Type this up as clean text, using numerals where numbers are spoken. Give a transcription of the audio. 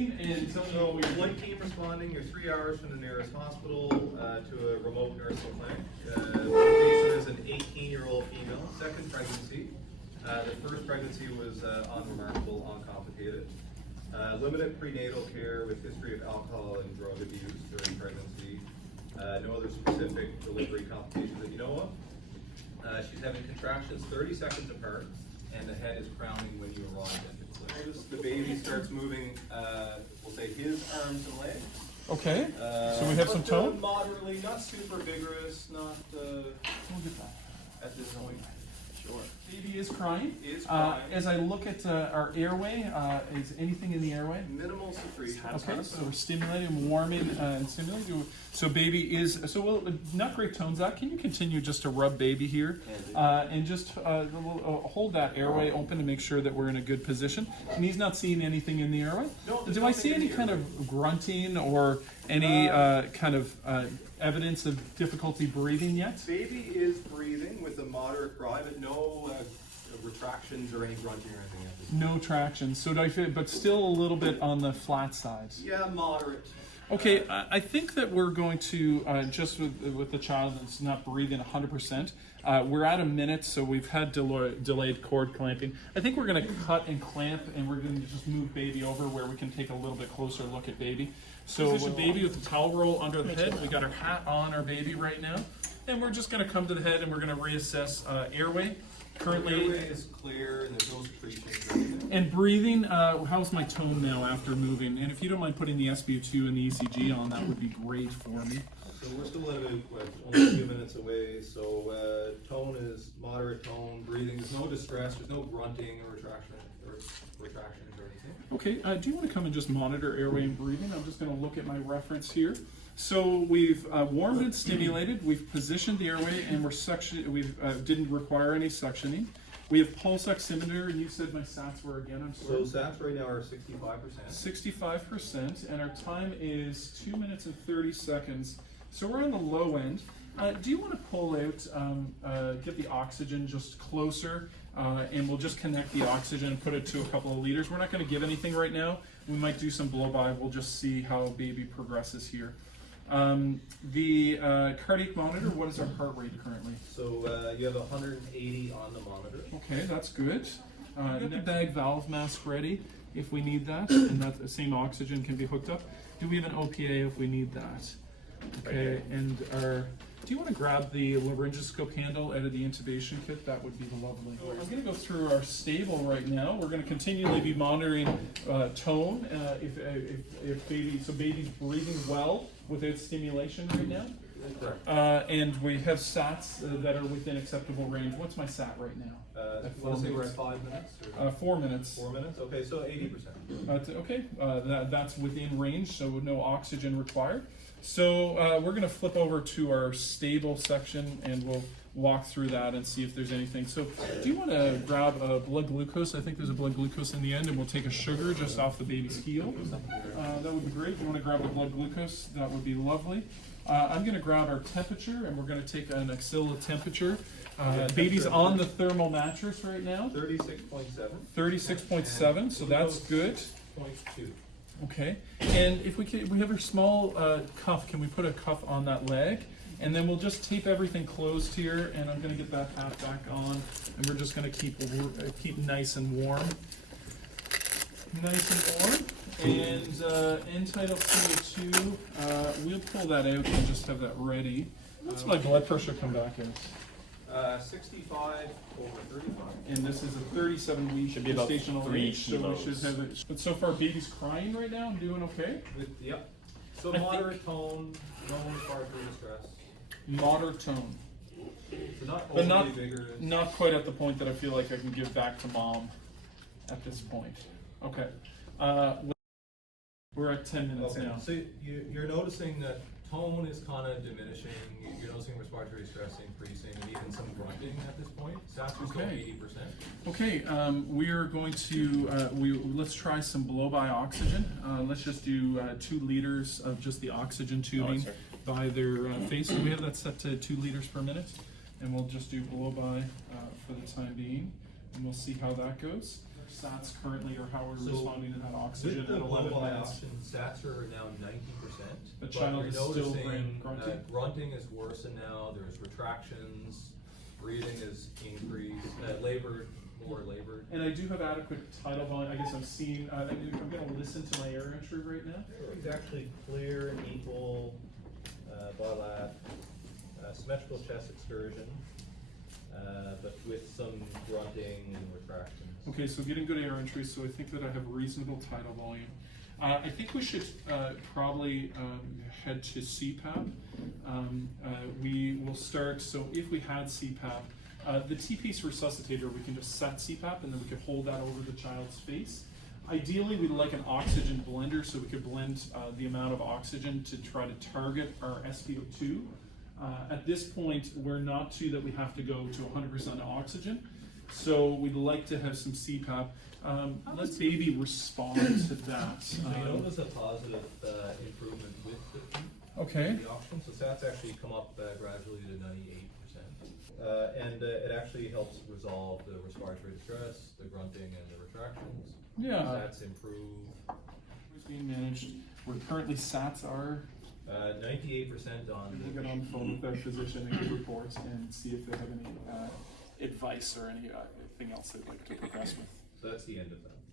scene and tell me So, what one team responding, you're 3 hours from the nearest hospital to a remote nursing clinic. The patient is an 18-year-old female, second pregnancy. The first pregnancy was unremarkable, uncomplicated. Limited prenatal care with history of alcohol and drug abuse during pregnancy. No other specific delivery complications that you know of. She's having contractions 30 seconds apart, and the head is crowning when you arrive at the clinic. Notice the baby starts moving, we'll say his arms and legs. Okay, so we have some tone? Moderately, not super vigorous, not We'll get that. at this point. Sure. Baby is crying. Is crying. As I look at our airway, is anything in the airway? Minimal secretion. Okay, so we're stimulating, warming, and stimulating. So baby is, so well, not great tones. Zach, can you continue just to rub baby here? And just hold that airway open to make sure that we're in a good position. And he's not seeing anything in the airway? No, do I see any kind of grunting or any kind of evidence of difficulty breathing yet? Baby is breathing with a moderate cry, but no retractions or any grunting or anything at this point. No traction. So do I feel, but still a little bit on the flat side? Yeah, moderate. Okay, I think that we're going to, just with the child that's not breathing 100%, we're at a minute, so we've had delayed cord clamping. I think we're going to cut and clamp, and we're going to just move baby over where we can take a little bit closer look at baby. So with baby with the towel roll under the head, we got our hat on our baby right now, and we're just going to come to the head and we're going to reassess airway. Currently, airway is clear and there's no secretions or anything. and breathing, how's my tone now after moving? And if you don't mind putting the SpO2 and the ECG on, that would be great for me. So we're still only a few minutes away, so tone is moderate tone, breathing, there's no distress, there's no grunting or retractions or anything. Okay, do you want to come and just monitor airway and breathing? I'm just going to look at my reference here. So we've warmed and stimulated, we've positioned the airway, and we didn't require any suctioning. We have pulse oximeter, and you said my SATs were again, I'm sorry. So SATs right now are 65%. 65%, and our time is 2 minutes and 30 seconds. So we're on the low end. Do you want to pull out, get the oxygen just closer, and we'll just connect the oxygen and put it to a couple of liters. We're not going to give anything right now. We might do some blow-by. We'll just see how baby progresses here. The cardiac monitor, what is our heart rate currently? So you have 180 on the monitor. Okay, that's good. Get the bag valve mask ready if we need that, and that the same oxygen can be hooked up. Do we have an OPA if we need that? Okay, and do you want to grab the laryngoscope handle out of the intubation kit? That would be lovely. So we're going to go through our stable right now. We're going to continually be monitoring tone. If baby's breathing well without stimulation right now. Correct. And we have SATs that are within acceptable range. What's my SAT right now? Want to say we're at 5 minutes? Or 4 minutes. 4 minutes? Okay, so 80%. Okay, that's within range, so no oxygen required. So we're going to flip over to our stable section and we'll walk through that and see if there's anything. So do you want to grab a blood glucose? I think there's a blood glucose in the end, and we'll take a sugar just off the baby's heel. That would be great. If you want to grab the blood glucose, that would be lovely. I'm going to grab our temperature, and we're going to take an axilla temperature. Baby's on the thermal mattress right now. 36.7. 36.7, so that's good. 0.2. Okay, and if we have a small cuff, can we put a cuff on that leg? And then we'll just tape everything closed here, and I'm going to get that hat back on, and we're just going to keep nice and warm. Nice and warm. And end-tidal CO2, we'll pull that out and just have that ready. What's my blood pressure come back as? 65 over 35. And this is a 37-week should be about gestational 3 age, so we should have it. But so far, baby's crying right now. I'm doing okay. Yep. So moderate tone, no respiratory distress. Moderate tone. So not But overly vigorous. not quite at the point that I feel like I can give back to mom at this point. Okay. We're at 10 minutes Okay. now. So you're noticing that tone is kind of diminishing. You're noticing respiratory stress increasing, and even some grunting at this point. SATs are still 80%. Okay, we are going to, let's try some blow-by oxygen. Let's just do 2 liters of just the oxygen tubing by their face. So we have that set to 2 liters per minute, and we'll just do blow-by for the time being, and we'll see how that goes. SATs currently, or how we're So, responding to that oxygen with the at 11 blowby minutes. option, stats are now 90%. The but child we're is still noticing, grunting? grunting is worsened now. There's retractions, breathing is increased, more labored. And I do have adequate tidal volume. I guess I'm seeing, I'm going to listen to my air entry right now. It's actually clear, equal, bilat, symmetrical chest excursion, but with some grunting and retractions. Okay, so getting good air entry, so I think that I have reasonable tidal volume. I think we should probably head to CPAP. We will start, so if we had CPAP, the T-piece resuscitator, we can just set CPAP and then we could hold that over the child's face. Ideally, we'd like an oxygen blender so we could blend the amount of oxygen to try to target our SpO2. At this point, we're not to that we have to go to 100% oxygen, so we'd like to have some CPAP. Let baby respond to that. So you notice a positive improvement with Okay. the oxygen, so SATs actually come up gradually to 98%. And it actually helps resolve the respiratory distress, the grunting, and the retractions. Yeah. SATs improve. Who's being managed? We're currently SATs are. 98% on. We'll get on the phone with their physician and give reports and see if they have any advice or anything else they'd like to progress with. So that's the end of that.